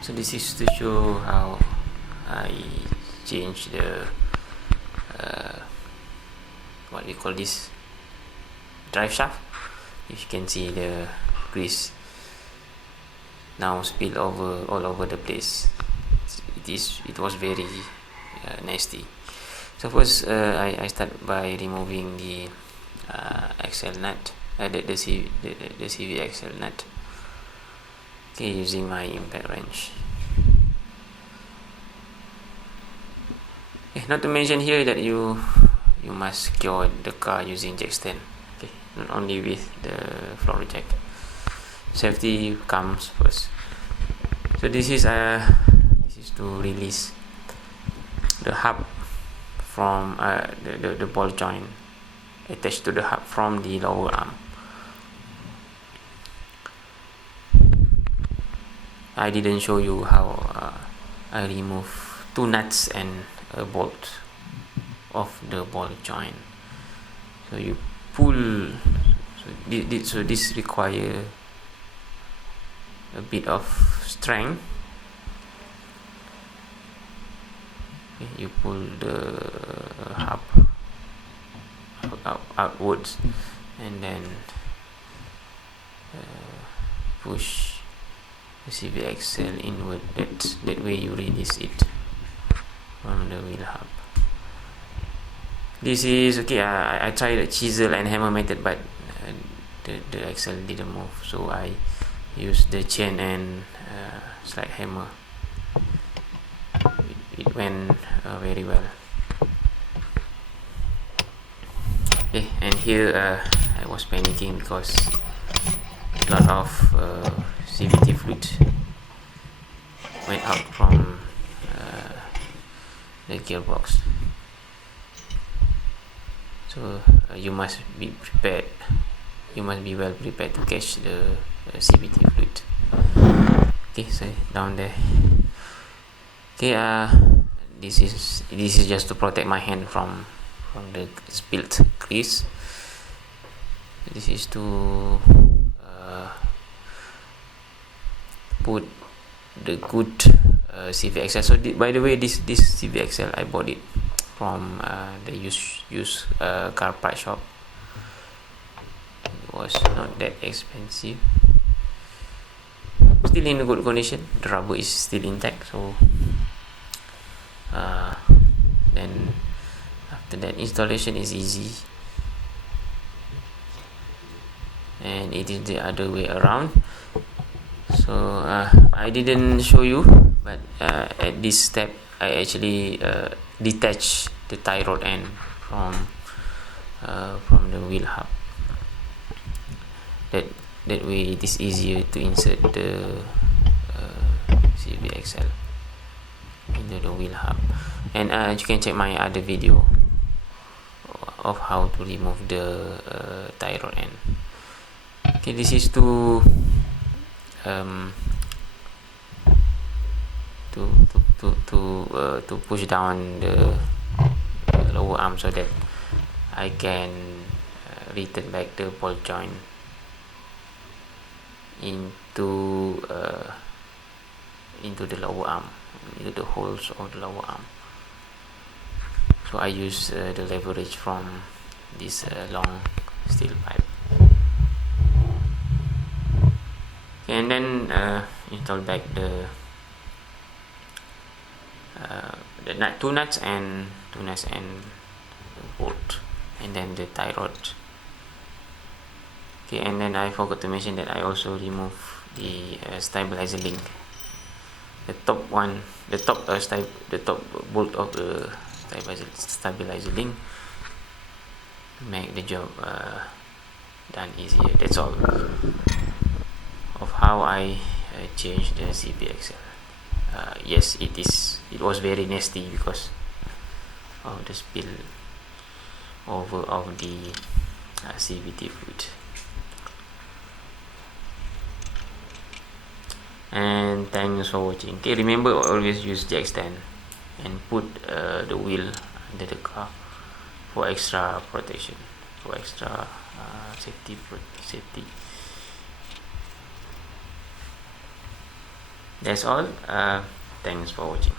So this is to show how I change the what we call this drive shaft. If you can see, the grease now spill over all over the place. It was very nasty. So first I start by removing the axle nut, the CV axle nut. Okay, using my impact wrench. Okay, not to mention here that you must secure the car using jack stand. Okay, not only with the floor jack. Safety comes first. So this is to release the hub from the ball joint attached to the hub from the lower arm. I didn't show you how I remove 2 nuts and a bolt of the ball joint. So you pull. So this require a bit of strength. Okay, you pull the hub outwards and then push the CV axle inward. That way you release it from the wheel hub. This is okay. I tried the chisel and hammer method, but the axle didn't move, so I used the chain and slide hammer. It went very well. Okay, and here I was panicking because a lot of CVT fluid went out from the gearbox. So you must be prepared. You must be well prepared to catch the CVT fluid. Okay, so down there. Okay, this is just to protect my hand from the spilled grease. This is to put the good CV axle. So by the way, this CV axle I bought it from the used car part shop. It was not that expensive. Still in a good condition. The rubber is still intact. So then after that, installation is easy, and it is the other way around. So I didn't show you, but at this step I actually detach the tie rod end from the wheel hub. That way it is easier to insert the CV axle into the wheel hub. And you can check my other video of how to remove the tie rod end. Okay, this is to push down the lower arm so that I can return back the ball joint into the lower arm, into the holes of the lower arm. So I use the leverage from this long steel pipe. Okay, and then install back the two nuts and the bolt, and then the tie rod. Okay, and then I forgot to mention that I also remove the stabilizer link. The top bolt of the stabilizer link make the job done easier. That's all of how I change the CV axle. Yes, it was very nasty because of the spill over of the CVT fluid. And thanks for watching. Okay, remember, always use jack stand and put the wheel under the car for extra protection, for extra safety. That's all. Thanks for watching.